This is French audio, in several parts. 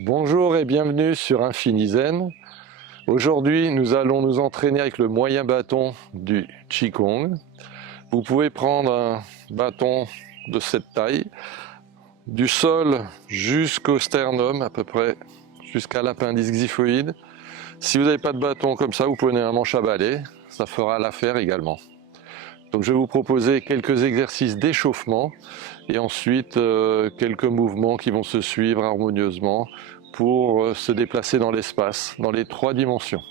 Bonjour et bienvenue sur Infinizen. Aujourd'hui, nous allons nous entraîner avec le moyen bâton du Qigong. Vous pouvez prendre un bâton de cette taille, du sol jusqu'au sternum, à peu près jusqu'à l'appendice xiphoïde. Si vous n'avez pas de bâton comme ça, vous prenez un manche à balai, ça fera l'affaire également. Donc je vais vous proposer quelques exercices d'échauffement et ensuite quelques mouvements qui vont se suivre harmonieusement pour se déplacer dans l'espace, dans les 3 dimensions.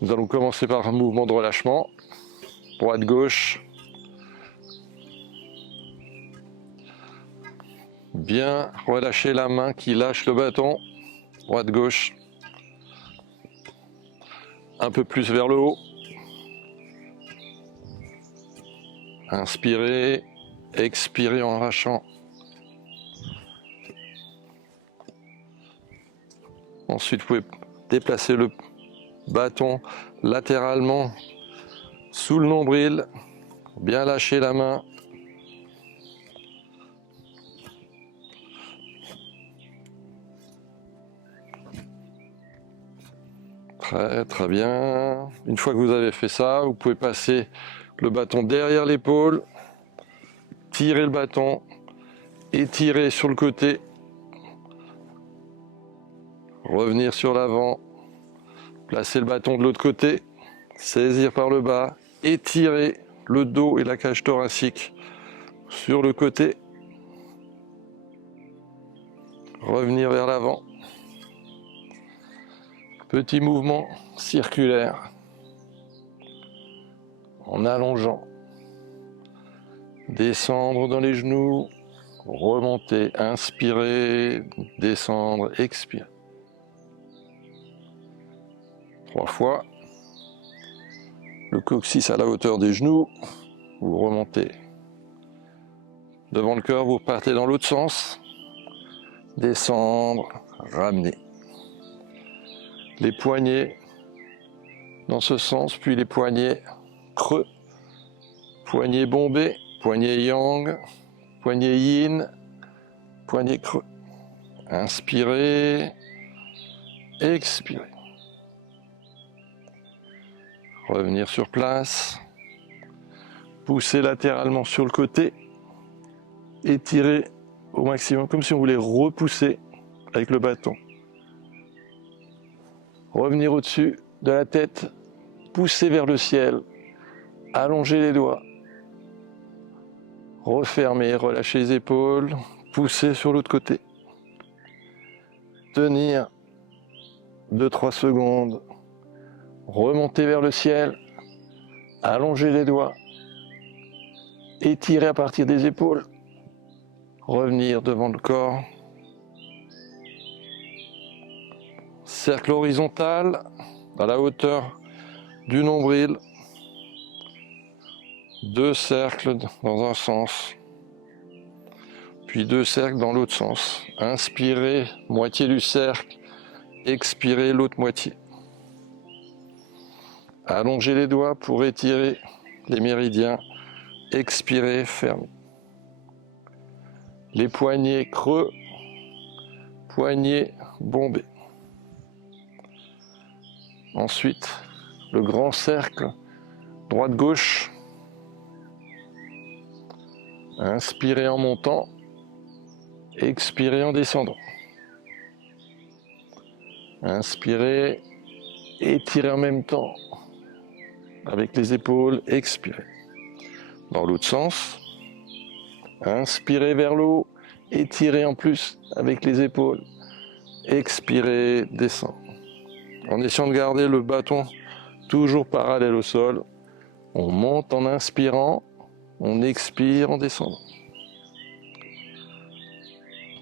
Nous allons commencer par un mouvement de relâchement, droite-gauche. Bien relâcher la main qui lâche le bâton, droite-gauche. Un peu plus vers le haut. Inspirez, expirez en lâchant. Ensuite, vous pouvez déplacer le bâton latéralement sous le nombril, bien lâcher la main. Très bien. Une fois que vous avez fait ça, vous pouvez passer le bâton derrière l'épaule, tirer le bâton, étirer sur le côté, revenir sur l'avant, placer le bâton de l'autre côté, saisir par le bas, étirer le dos et la cage thoracique sur le côté, revenir vers l'avant. Petit mouvement circulaire en allongeant. Descendre dans les genoux, remonter, inspirer, descendre, expirer. 3 fois. Le coccyx à la hauteur des genoux, vous remontez. Devant le cœur, vous repartez dans l'autre sens. Descendre, ramener. Les poignets dans ce sens, puis les poignets creux. Poignets bombés, poignets yang, poignets yin, poignets creux. Inspirez, expirez. Revenir sur place. Poussez latéralement sur le côté. Étirez au maximum, comme si on voulait repousser avec le bâton. Revenir au-dessus de la tête, pousser vers le ciel, allonger les doigts, refermer, relâcher les épaules, pousser sur l'autre côté, tenir 2-3 secondes, remonter vers le ciel, allonger les doigts, étirer à partir des épaules, revenir devant le corps, cercle horizontal à la hauteur du nombril, 2 cercles dans un sens, puis 2 cercles dans l'autre sens. Inspirez, moitié du cercle, expirez l'autre moitié. Allongez les doigts pour étirer les méridiens, expirez, fermez. Les poignets creux, poignets bombés. Ensuite, le grand cercle, droite-gauche. Inspirez en montant, expirez en descendant. Inspirez, étirez en même temps avec les épaules, expirez. Dans l'autre sens, inspirez vers le haut, étirez en plus avec les épaules, expirez, descendez. En essayant de garder le bâton toujours parallèle au sol, on monte en inspirant, on expire en descendant.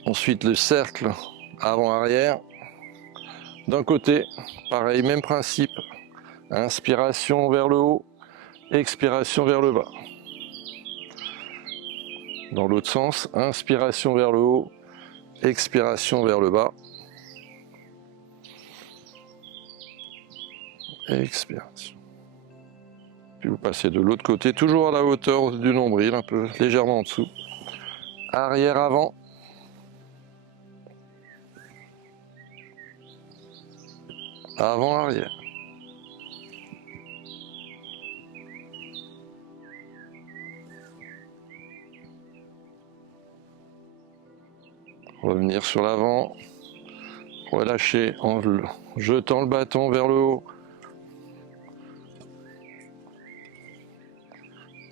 Ensuite le cercle avant-arrière. D'un côté, pareil, même principe. Inspiration vers le haut, expiration vers le bas. Dans l'autre sens, inspiration vers le haut, expiration vers le bas. Expiration. Puis vous passez de l'autre côté, toujours à la hauteur du nombril, un peu légèrement en dessous. Arrière-avant. avant-arrière. Revenir sur l'avant, relâcher en jetant le bâton vers le haut.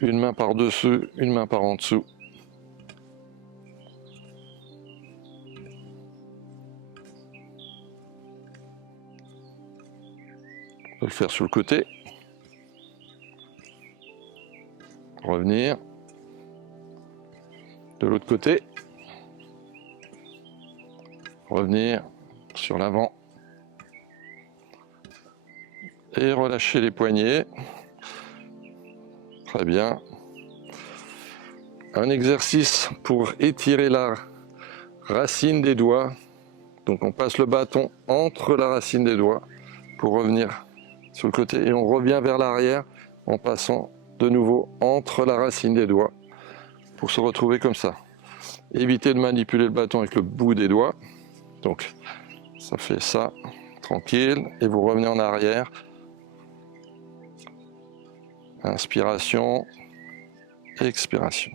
Une main par-dessus, une main par en dessous. On peut le faire sur le côté. Revenir. De l'autre côté. Revenir sur l'avant. Et relâcher les poignets. Très bien. Un exercice pour étirer la racine des doigts. Donc on passe le bâton entre la racine des doigts pour revenir sur le côté et on revient vers l'arrière en passant de nouveau entre la racine des doigts pour se retrouver comme ça. Évitez de manipuler le bâton avec le bout des doigts. Donc ça fait ça, tranquille, et vous revenez en arrière. Inspiration, expiration.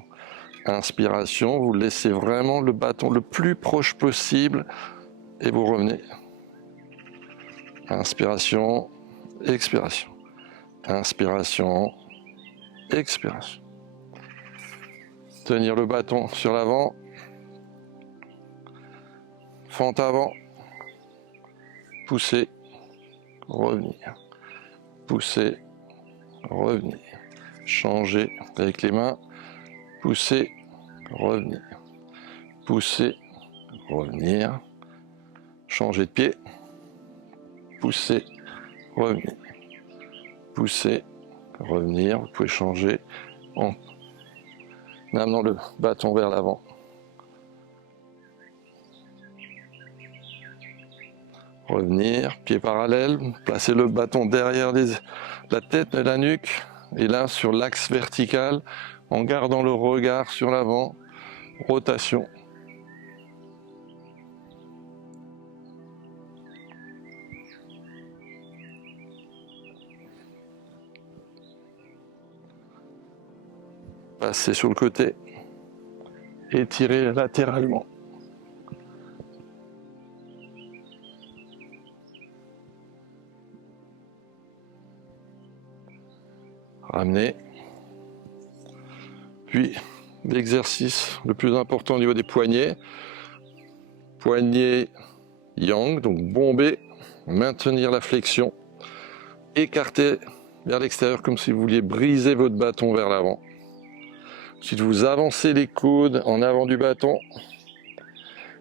Inspiration, vous laissez vraiment le bâton le plus proche possible et vous revenez. Inspiration, expiration. Inspiration, expiration. Tenir le bâton sur l'avant. Fente avant. Pousser, revenir. Pousser, revenir. Changer avec les mains. Pousser, revenir. Pousser, revenir. Changer de pied. Pousser, revenir. Pousser, revenir. Vous pouvez changer en amenant le bâton vers l'avant. Revenir, pied parallèle, placez le bâton derrière la tête et la nuque, et là sur l'axe vertical, en gardant le regard sur l'avant, rotation. Passez sur le côté, étirez latéralement. Ramenez. Puis l'exercice le plus important au niveau des poignets. Poignet yang, donc bomber, maintenir la flexion, écarter vers l'extérieur comme si vous vouliez briser votre bâton vers l'avant. Ensuite, vous avancez les coudes en avant du bâton,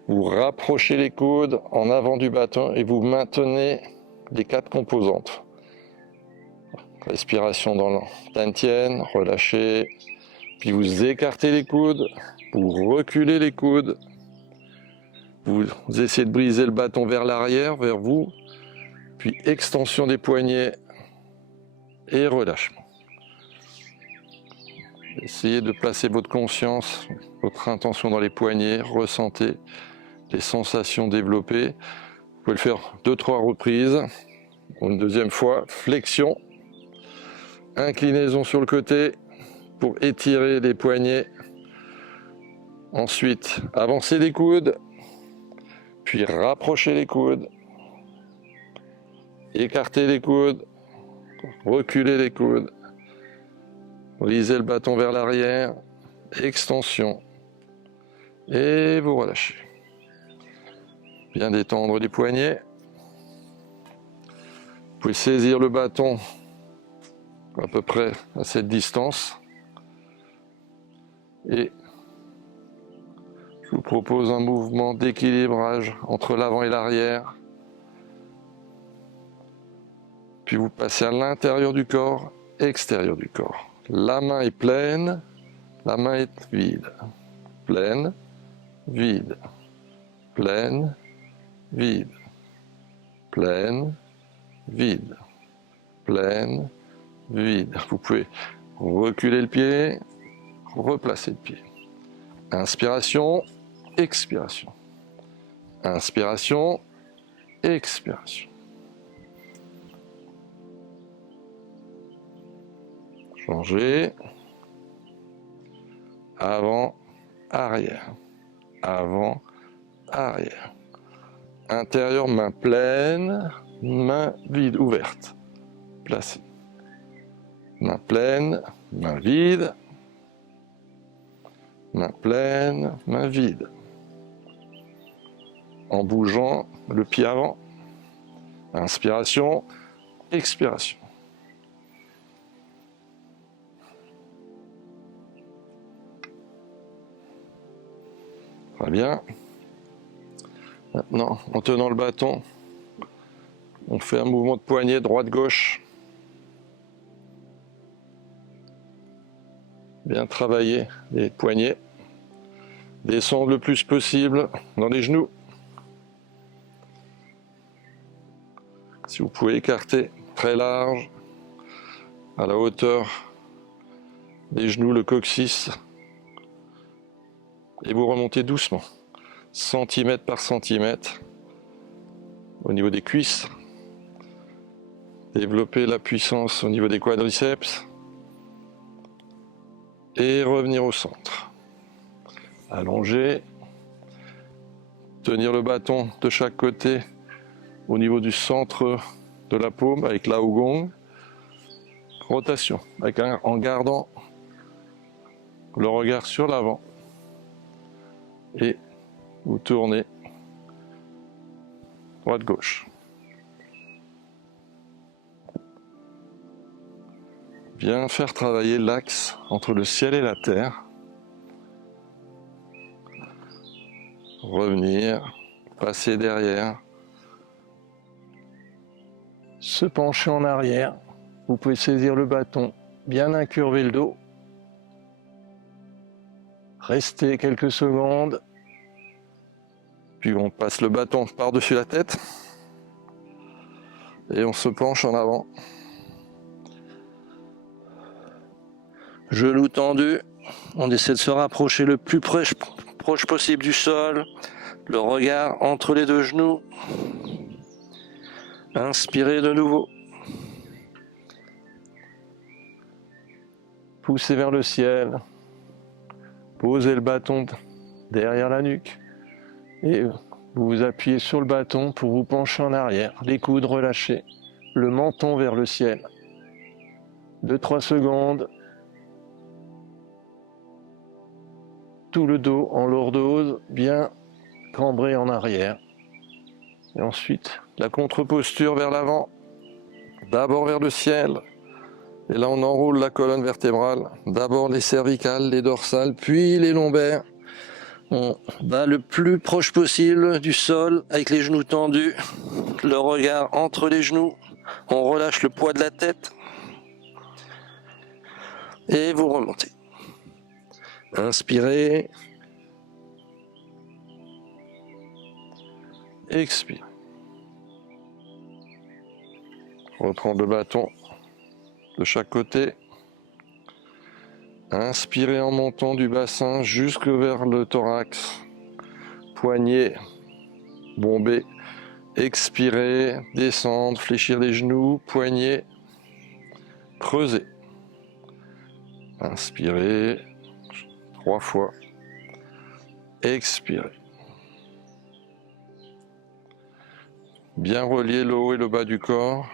vous rapprochez les coudes en avant du bâton et vous maintenez les 4 composantes. Respiration dans la dantienne, relâchez, puis vous écartez les coudes, vous reculez les coudes, vous essayez de briser le bâton vers l'arrière, vers vous, puis extension des poignets et relâchement. Essayez de placer votre conscience, votre intention dans les poignets, ressentez les sensations développées. Vous pouvez le faire 2-3 reprises. Une deuxième fois, flexion, inclinaison sur le côté pour étirer les poignets. Ensuite, avancez les coudes, puis rapprochez les coudes, écartez les coudes, reculez les coudes. Brisez le bâton vers l'arrière, extension, et vous relâchez. Bien détendre les poignets. Vous pouvez saisir le bâton à peu près à cette distance. Et je vous propose un mouvement d'équilibrage entre l'avant et l'arrière. Puis vous passez à l'intérieur du corps, extérieur du corps. La main est pleine, la main est vide. Pleine, vide. Pleine, vide. Pleine, vide. Pleine, vide. Vous pouvez reculer le pied, replacer le pied. Inspiration, expiration. Inspiration, expiration. Plongée. Avant, arrière. Avant, arrière. Intérieur, main pleine, main vide, ouverte. Placée. Main pleine, main vide. Main pleine, main vide. En bougeant le pied avant. Inspiration, expiration. Très bien. Maintenant, en tenant le bâton, on fait un mouvement de poignet droite-gauche. Bien travailler les poignets. Descendre le plus possible dans les genoux. Si vous pouvez écarter très large, à la hauteur des genoux, le coccyx, et vous remontez doucement, centimètre par centimètre, au niveau des cuisses. Développer la puissance au niveau des quadriceps et revenir au centre. Allonger, tenir le bâton de chaque côté au niveau du centre de la paume avec Lao Gong. Rotation, en gardant le regard sur l'avant. Et vous tournez droite-gauche. Bien faire travailler l'axe entre le ciel et la terre. Revenir, passer derrière. Se pencher en arrière. Vous pouvez saisir le bâton, bien incurver le dos. Restez quelques secondes. Puis on passe le bâton par-dessus la tête. Et on se penche en avant. Genoux tendus. On essaie de se rapprocher le plus proche possible du sol. Le regard entre les deux genoux. Inspirez de nouveau. Poussez vers le ciel. Posez le bâton derrière la nuque. Et vous vous appuyez sur le bâton pour vous pencher en arrière. Les coudes relâchés. Le menton vers le ciel. 2-3 secondes. Tout le dos en lordose, bien cambré en arrière. Et ensuite, la contre-posture vers l'avant. D'abord vers le ciel. Et là, on enroule la colonne vertébrale. D'abord les cervicales, les dorsales, puis les lombaires. On va le plus proche possible du sol avec les genoux tendus. Le regard entre les genoux. On relâche le poids de la tête. Et vous remontez. Inspirez. Expire. Reprendre le bâton de chaque côté. Inspirez en montant du bassin jusque vers le thorax. Poignet bombé. Expirez, descendre, fléchir les genoux, poignet, creuser. Inspirez 3 fois. Expirez. Bien relier le haut et le bas du corps.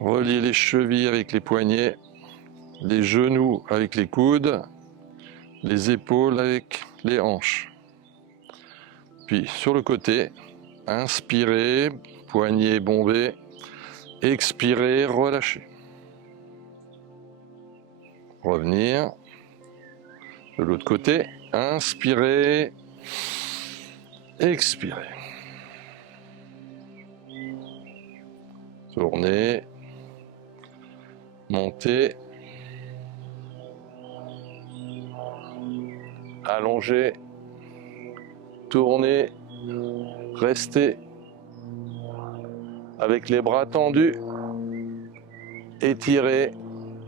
Relier les chevilles avec les poignets. Les genoux avec les coudes. Les épaules avec les hanches. Puis sur le côté, inspirez, poignet bombé. Expirez, relâchez. Revenir. De l'autre côté, inspirez, expirez. Tournez, montez, allongez, tournez, restez avec les bras tendus, étirez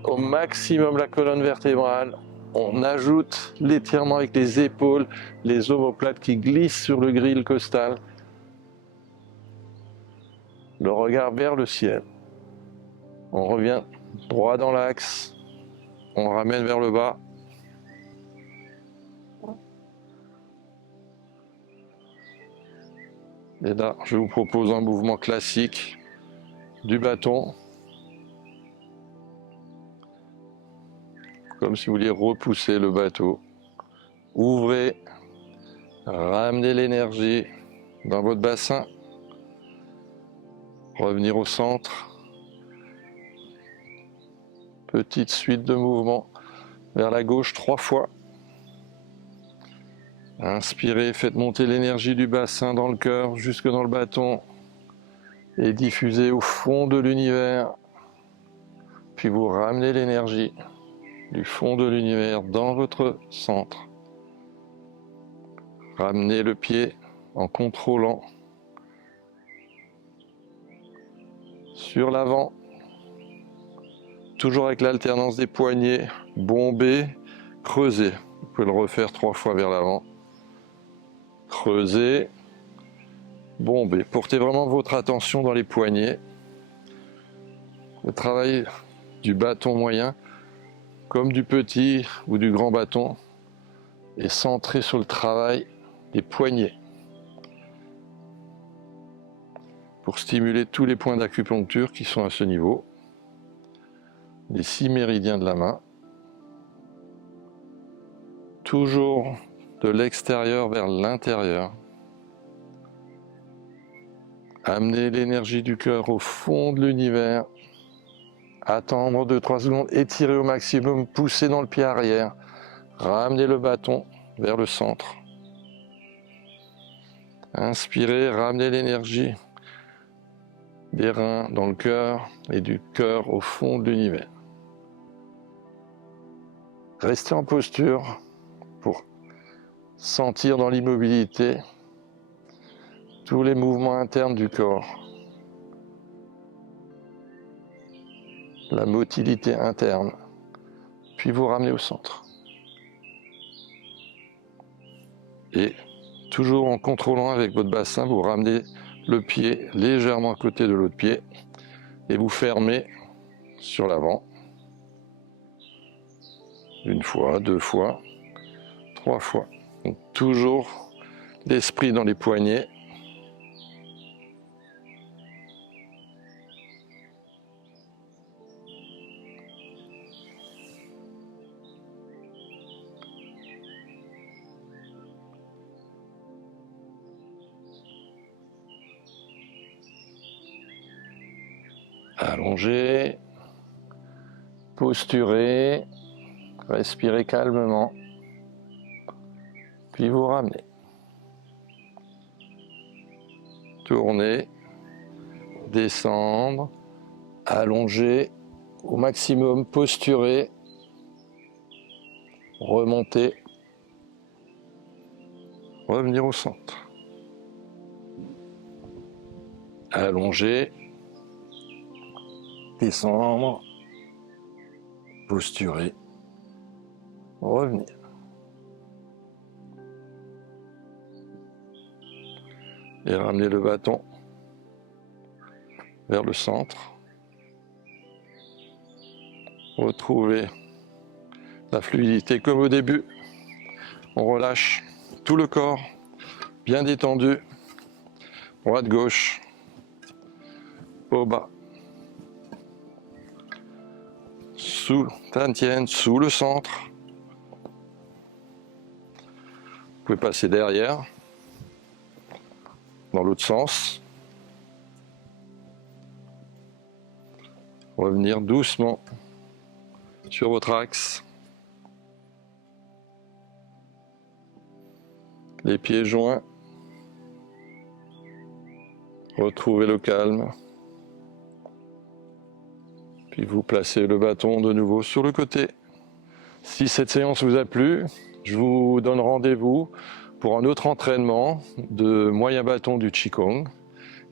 au maximum la colonne vertébrale. On ajoute l'étirement avec les épaules, les omoplates qui glissent sur le grille costal. Le regard vers le ciel. On revient droit dans l'axe. on ramène vers le bas. Et là, je vous propose un mouvement classique du bâton. Comme si vous vouliez repousser le bateau. Ouvrez, ramenez l'énergie dans votre bassin. Revenir au centre. Petite suite de mouvements vers la gauche 3 fois. Inspirez, faites monter l'énergie du bassin dans le cœur, jusque dans le bâton. Et diffusez au fond de l'univers. Puis vous ramenez l'énergie du fond de l'univers dans votre centre. Ramenez le pied en contrôlant sur l'avant. Toujours avec l'alternance des poignets, bombez, creusez. Vous pouvez le refaire 3 fois vers l'avant. Creusez, bombez. Portez vraiment votre attention dans les poignets. Le travail du bâton moyen, comme du petit ou du grand bâton, est centré sur le travail des poignets. Pour stimuler tous les points d'acupuncture qui sont à ce niveau. Les 6 méridiens de la main. Toujours de l'extérieur vers l'intérieur. Amenez l'énergie du cœur au fond de l'univers. Attendre 2-3 secondes, étirez au maximum, poussez dans le pied arrière. Ramenez le bâton vers le centre. Inspirez, ramenez l'énergie des reins dans le cœur et du cœur au fond de l'univers. Restez en posture pour sentir dans l'immobilité tous les mouvements internes du corps. La motilité interne. Puis vous ramenez au centre. Et toujours en contrôlant avec votre bassin, vous ramenez le pied légèrement à côté de l'autre pied et vous fermez sur l'avant. 1 fois, 2 fois, 3 fois. Donc toujours l'esprit dans les poignets. Allongez, posturez, respirez calmement, puis vous ramenez. Tournez, descendre, allonger au maximum, posturer, remonter, revenir au centre. Allonger, descendre, posturer, revenir. Et ramener le bâton vers le centre. Retrouvez la fluidité comme au début. On relâche tout le corps, bien détendu. Droite-gauche, au bas. Sous Tantienne, sous le centre. Vous pouvez passer derrière, dans l'autre sens. Revenir doucement sur votre axe. Les pieds joints. Retrouvez le calme. Puis vous placez le bâton de nouveau sur le côté. Si cette séance vous a plu, je vous donne rendez-vous pour un autre entraînement de moyen bâton du Qigong.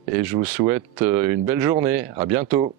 Et je vous souhaite une belle journée. À bientôt.